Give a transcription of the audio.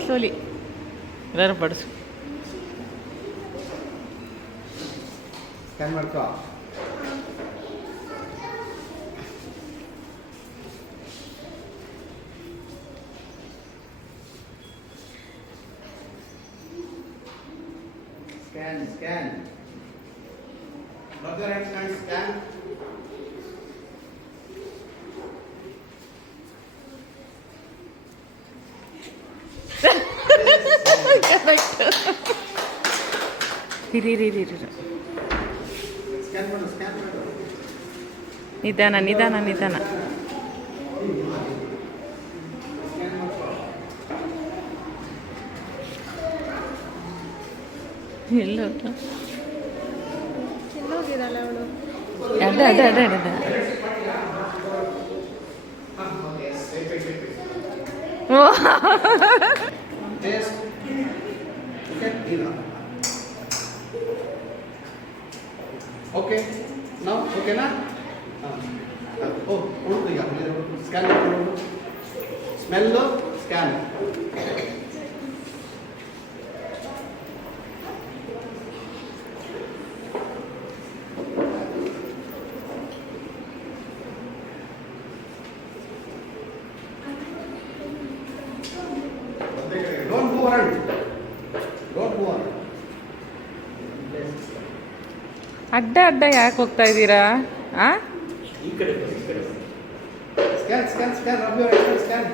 Slowly ಎಲ್ಲರೂ ಪಡಿಸು. Scan ಮಾಡ್ಕೋ. Scan. Rub your hands and scan. Correct. Scan ಮಾಡು. ನಿಧಾನ. ಎಲ್ಲೋಗಿರಲ್ಲ ಅವಳು. ಅಡ್ಡ Taste. Okay. Now, okay na? Oh, scan. Smell the scan. Don't go around. ಅಡ್ಡ ಯಾಕೆ ಹೋಗ್ತಾ ಇದ್ದೀರಾ? ಈ ಕಡೆ scan rub your eyes scan.